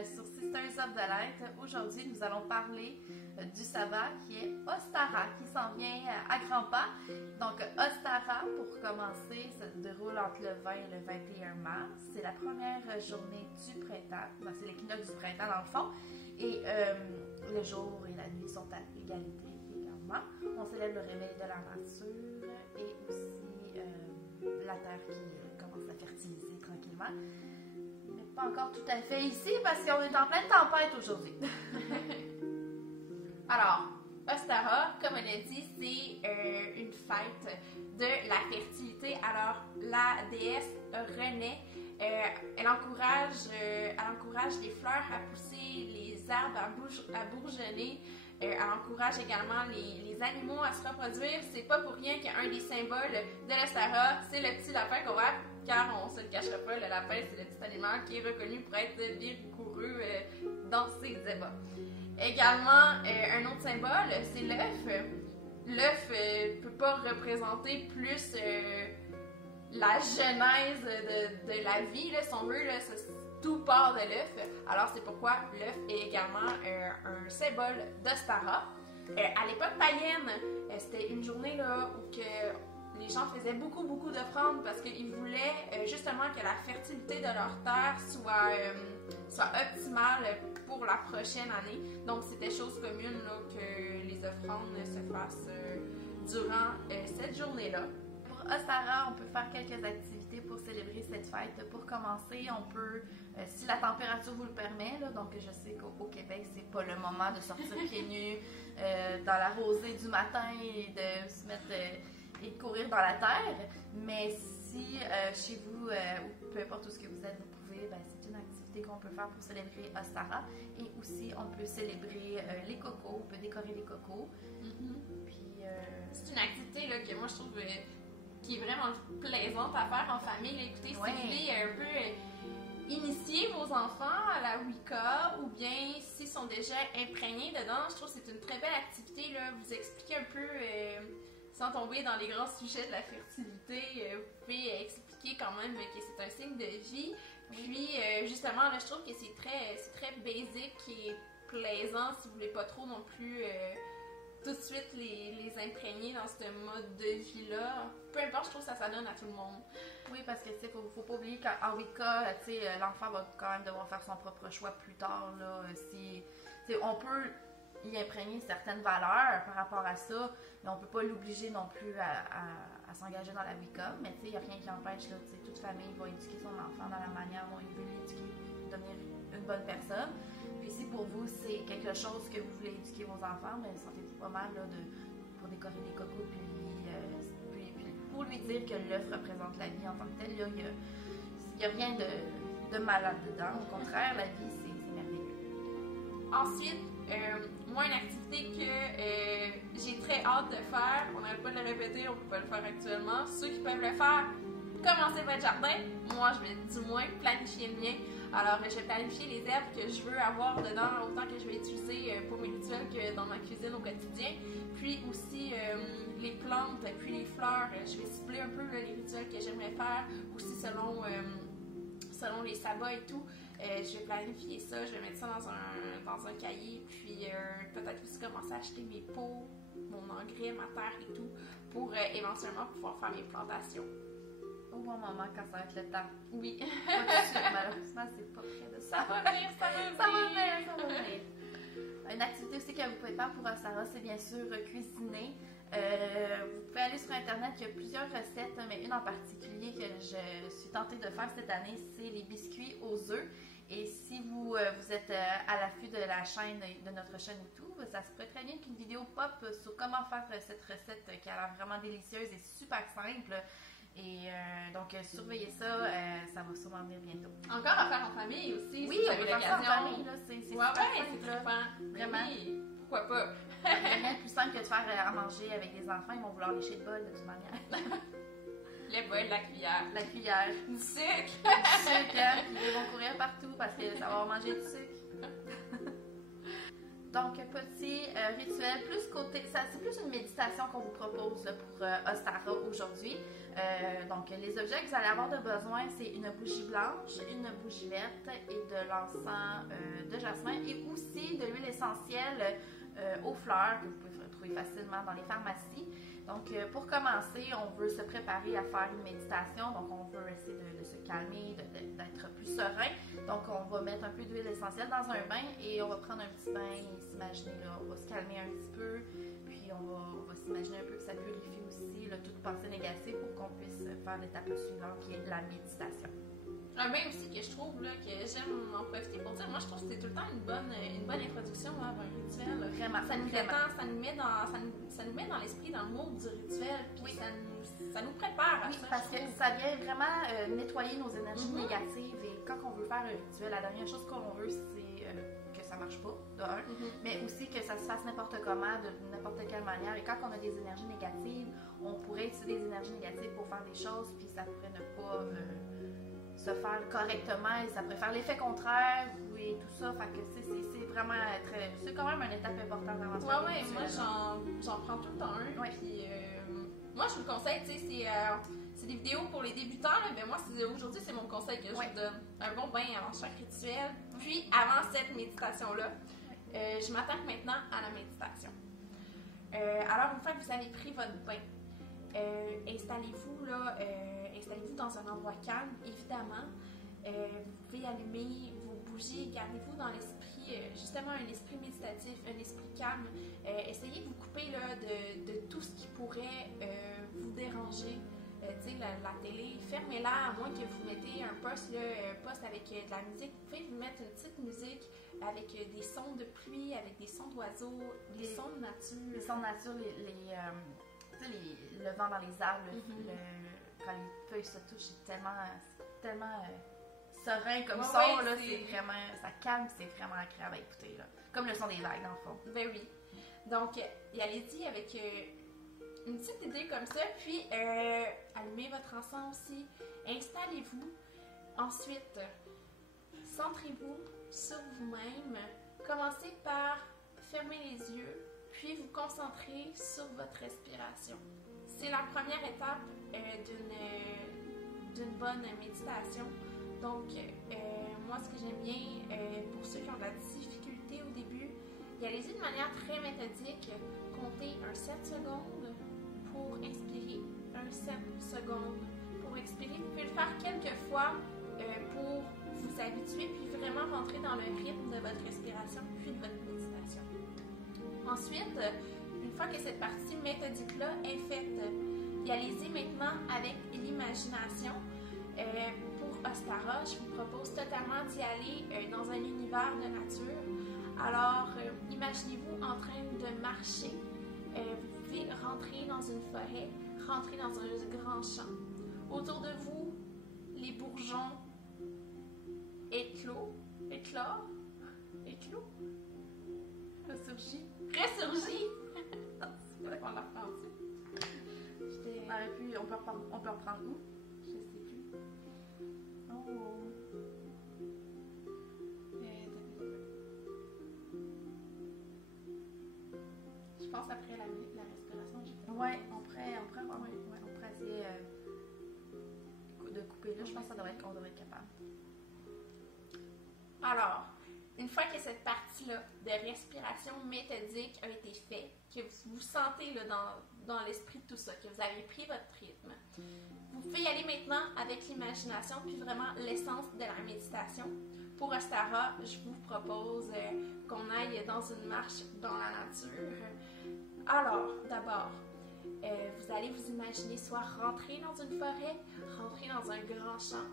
sur Sisters of the Light. Aujourd'hui, nous allons parler du sabbat qui est Ostara, qui s'en vient à grands pas. Donc, Ostara, pour commencer, se déroule entre le 20 et le 21 mars. C'est la première journée du printemps. Ben, c'est l'équinoxe du printemps, dans le fond. Et le jour et la nuit sont à égalité également. On célèbre le réveil de la nature et aussi la terre qui commence à fertiliser tranquillement. Mais pas encore tout à fait ici parce qu'on est en pleine tempête aujourd'hui. Alors, Ostara, comme on a dit, c'est une fête de la fertilité. Alors, la déesse renaît. Elle encourage les fleurs à pousser, les arbres à bourgeonner. Elle encourage également les animaux à se reproduire. C'est pas pour rien qu'un des symboles de l'Ostara, c'est le petit lapin qu'on voit, car on se le cachera pas, le lapin, c'est le petit animal qui est reconnu pour être bien rigoureux dans ses ébats. Également, un autre symbole, c'est l'œuf. L'œuf ne peut pas représenter plus la genèse de la vie, là, si on veut, là, tout part de l'œuf. Alors c'est pourquoi l'œuf est également un symbole d'Ostara. À l'époque païenne, c'était une journée là, où que les gens faisaient beaucoup d'offrandes parce qu'ils voulaient justement que la fertilité de leur terre soit optimale pour la prochaine année. Donc c'était chose commune là, que les offrandes se fassent durant cette journée-là. Pour Ostara, on peut faire quelques activités pour célébrer cette fête. Pour commencer, on peut, si la température vous le permet, là, donc je sais qu'au Québec, c'est pas le moment de sortir pieds nus dans la rosée du matin et de se mettre et de courir dans la terre, mais si chez vous, ou peu importe où ce que vous êtes, vous pouvez, ben, c'est une activité qu'on peut faire pour célébrer Ostara. Et aussi, on peut célébrer les cocos, on peut décorer les cocos. Puis, c'est une activité là, que moi je trouve qui est vraiment plaisante à faire en famille. Là, écoutez, si vous voulez un peu initier vos enfants à la Wicca, ou bien s'ils sont déjà imprégnés dedans, je trouve que c'est une très belle activité. Là, vous expliquer un peu, sans tomber dans les grands sujets de la fertilité, vous pouvez expliquer quand même que c'est un signe de vie. Puis justement, là, je trouve que c'est très basic et plaisant si vous voulez pas trop non plus tout de suite les imprégner dans ce mode de vie-là. Peu importe, je trouve que ça donne à tout le monde. Oui, parce que tu sais, faut pas oublier qu'en Wicca, tu sais, l'enfant va quand même devoir faire son propre choix plus tard. Là, si, on peut y imprégner certaines valeurs par rapport à ça, mais on peut pas l'obliger non plus à s'engager dans la Wicca. Mais tu sais, il n'y a rien qui empêche, là, toute famille va éduquer son enfant dans la manière dont il veut l'éduquer, devenir une bonne personne. Puis si pour vous, c'est quelque chose que vous voulez éduquer vos enfants, mais sentez-vous pas mal là, pour décorer les cocos, puis pour lui dire que l'œuf représente la vie en tant que telle. Il n'y a rien de malade dedans. Au contraire, la vie, c'est merveilleux. Ensuite, moi, une activité que j'ai très hâte de faire, on n'arrête pas de le répéter, on ne peut pas le faire actuellement. Ceux qui peuvent le faire, commencez votre jardin. Moi, je vais du moins planifier le mien. Alors, je vais planifier les herbes que je veux avoir dedans, autant que je vais utiliser pour mes rituels que dans ma cuisine au quotidien. Puis aussi, les plantes, puis les fleurs, je vais cibler un peu là, les rituels que j'aimerais faire, aussi selon les sabbats et tout. Je vais planifier ça, je vais mettre ça dans un cahier, puis peut-être aussi commencer à acheter mes pots, mon engrais, ma terre et tout, pour éventuellement pouvoir faire mes plantations. Au bon moment, quand ça va être le temps. Oui. Pas tout de suite, malheureusement, c'est pas près de ça. Ça va venir. Une activité aussi que vous pouvez faire pour Ostara, c'est bien sûr cuisiner. Vous pouvez aller sur Internet, il y a plusieurs recettes, mais une en particulier que je suis tentée de faire cette année, c'est les biscuits aux œufs. Et si vous êtes à l'affût de la chaîne, de notre chaîne YouTube, ça se pourrait très bien qu'une vidéo pop sur comment faire cette recette qui a l'air vraiment délicieuse et super simple. Et donc, surveillez ça, ça va sûrement venir bientôt. Encore à faire en famille aussi. Oui, on peut faire ça en famille, là, c'est super simple. C'est vraiment. Oui, pourquoi pas? Rien de plus simple que de faire à manger avec des enfants, ils vont vouloir lécher le bol de toute manière. Le bol, la cuillère. La cuillère. Du sucre. Du sucre, hein, puis ils vont courir partout parce que ça va manger du sucre. Donc, petit rituel, plus côté, c'est plus une méditation qu'on vous propose là, pour Ostara aujourd'hui. Donc, les objets que vous allez avoir de besoin, c'est une bougie blanche, une bougie verte et de l'encens de jasmin et aussi de l'huile essentielle aux fleurs que vous pouvez trouver facilement dans les pharmacies. Donc, pour commencer, on veut se préparer à faire une méditation. Donc, on veut essayer de se calmer, d'être plus serein. Donc, on va mettre un peu d'huile essentielle dans un bain et on va prendre un petit bain et s'imaginer, là, on va se calmer un petit peu. Puis, on va s'imaginer un peu que ça purifie aussi là, toute pensée négative pour qu'on puisse faire l'étape suivante qui est la méditation. Un bain aussi que je trouve là, que j'aime en profiter pour dire, moi je trouve que c'est tout le temps une bonne introduction à un rituel. Vraiment, ça nous vraiment. détend, ça nous met dans l'esprit, dans le mood du rituel, puis ça nous prépare à ça. Parce que ça vient vraiment nettoyer nos énergies négatives et quand on veut faire un rituel, la dernière chose qu'on veut c'est que ça marche pas, de un, mais aussi que ça se fasse n'importe comment, de n'importe quelle manière. Et quand on a des énergies négatives, on pourrait utiliser des énergies négatives pour faire des choses, puis ça pourrait ne pas se faire correctement et ça pourrait faire l'effet contraire et tout ça. Fait que c'est vraiment c'est quand même une étape importante avant ça. Ouais, moi j'en prends tout le temps un. Ouais. Puis moi je vous le conseille, tu sais, c'est des vidéos pour les débutants, là, mais moi aujourd'hui c'est mon conseil que je vous donne. Un bon bain avant chaque rituel, puis avant cette méditation-là. Je m'attaque maintenant à la méditation. Alors une fois que vous avez pris votre bain, installez-vous là, installez-vous dans un endroit calme, évidemment. Vous pouvez allumer vos bougies, gardez-vous dans l'esprit, justement un esprit méditatif, un esprit calme. Essayez de vous couper là, de tout ce qui pourrait vous déranger. Tu sais, la télé, fermez-la à moins que vous mettez un poste avec de la musique. Vous pouvez vous mettre une petite musique avec des sons de pluie, avec des sons d'oiseaux, des sons de nature. Les sons de nature, le vent dans les arbres, quand les feuilles se touchent, c'est tellement serein comme son, là, c'est vraiment, ça calme, c'est vraiment agréable à écouter, là. Comme le son des vagues, dans le fond. Ben oui. Donc, allez-y avec une petite idée comme ça, puis allumez votre encens aussi, installez-vous. Ensuite, centrez-vous sur vous-même. Commencez par fermer les yeux, puis vous concentrer sur votre respiration. C'est la première étape d'une bonne méditation. Donc, moi, ce que j'aime bien, pour ceux qui ont de la difficulté au début, allez-y de manière très méthodique. Comptez un 7 secondes pour inspirer, un 7 secondes pour expirer. Vous pouvez le faire quelques fois pour vous habituer, puis vraiment rentrer dans le rythme de votre respiration, puis de votre méditation. Ensuite, une fois que cette partie méthodique-là est faite, allez-y maintenant avec l'imagination. Pour Ostara, je vous propose totalement d'y aller dans un univers de nature. Alors, imaginez-vous en train de marcher. Vous pouvez rentrer dans une forêt, rentrer dans un grand champ. Autour de vous, les bourgeons éclore, ressurgit. On l'a français. On peut reprendre où? Je sais plus. Oh. Je pense après la respiration, j'ai fait. Ouais, on pourrait essayer de couper là. Je pense qu'on devrait être capable. Alors, une fois que cette partie-là de respiration méthodique a été faite, que vous sentez là, dans l'esprit de tout ça, que vous avez pris votre rythme, vous pouvez y aller maintenant avec l'imagination, puis vraiment l'essence de la méditation. Pour Ostara, je vous propose qu'on aille dans une marche dans la nature. Alors, d'abord, vous allez vous imaginer soit rentrer dans une forêt, rentrer dans un grand champ,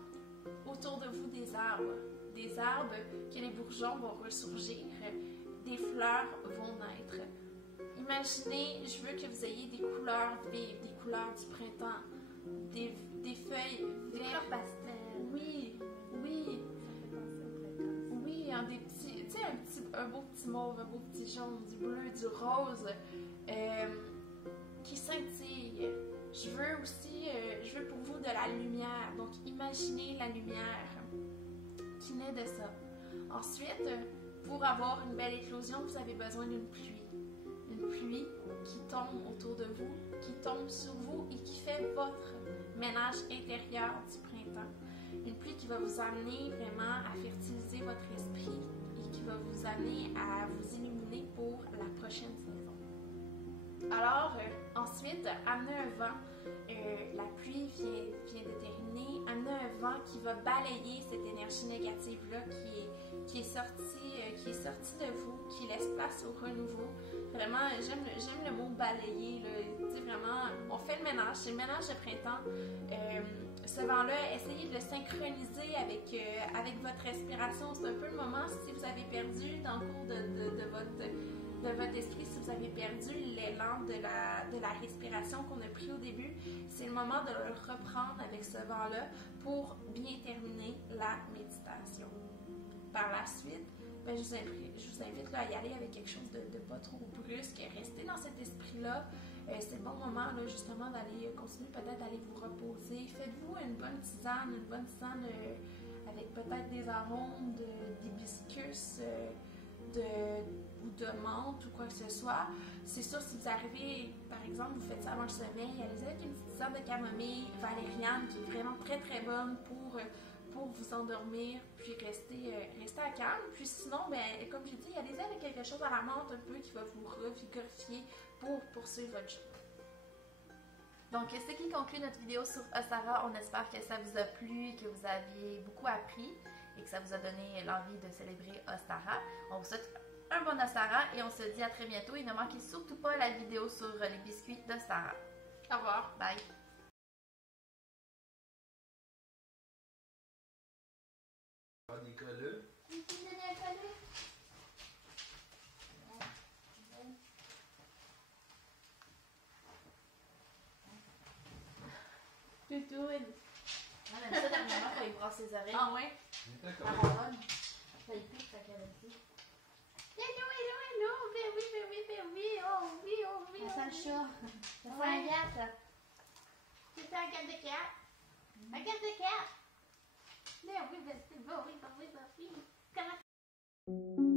autour de vous des arbres que les bourgeons vont ressurgir, des fleurs vont naître. Imaginez, je veux que vous ayez des couleurs vives, des couleurs du printemps, des feuilles vertes. Pastel. Oui. Oui, des petits, tu sais, un beau petit mauve, un beau petit jaune, du bleu, du rose, qui scintille. Je veux pour vous de la lumière. Donc, imaginez la lumière qui naît de ça. Ensuite, pour avoir une belle éclosion, vous avez besoin d'une pluie. Une pluie qui tombe autour de vous, qui tombe sur vous et qui fait votre ménage intérieur du printemps. Une pluie qui va vous amener vraiment à fertiliser votre esprit et qui va vous amener à vous illuminer pour la prochaine saison. Alors, ensuite, amener un vent. La pluie vient de terminer. Amener un vent qui va balayer cette énergie négative-là qui est sortie de vous, qui laisse place au renouveau. Vraiment, j'aime le mot balayer. Vraiment, on fait le ménage. C'est le ménage de printemps. Ce vent-là, essayez de le synchroniser avec votre respiration. C'est un peu le moment si vous avez perdu dans le cours de votre esprit, si vous avez perdu l'élan de la respiration qu'on a pris au début, c'est le moment de le reprendre avec ce vent-là pour bien terminer la méditation. Par la suite, je vous invite là, à y aller avec quelque chose de pas trop brusque, restez dans cet esprit-là. C'est le bon moment là, justement d'aller continuer peut-être d'aller vous reposer. Faites-vous une bonne tisane avec peut-être des arômes d'hibiscus, ou de menthe ou quoi que ce soit. C'est sûr, si vous arrivez, par exemple, vous faites ça avant le sommeil, allez-y avec une petite tisane de camomille, valériane, qui est vraiment très très bonne pour vous endormir, puis rester à calme. Puis sinon, comme j'ai dit, allez-y avec quelque chose à la menthe un peu qui va vous revigorifier pour poursuivre votre journée. Donc, c'est ce qui conclut notre vidéo sur Ostara. On espère que ça vous a plu, que vous avez beaucoup appris et que ça vous a donné l'envie de célébrer Ostara. On vous souhaite un bon Ostara et on se dit à très bientôt. Et ne manquez surtout pas la vidéo sur les biscuits d'Ostara. Au revoir. Bye. Des colleux. Toutoune. On aime ça dernièrement quand il brosse ses oreilles. Ah ouais? Ça ronronne. Ça y pique, ça calme. Hello, oh oui. Ça sent le chat. Ça sent un gâte. C'est un gâte de cat. Un gâte de cat. Mais oui, c'est beau, oui. Comment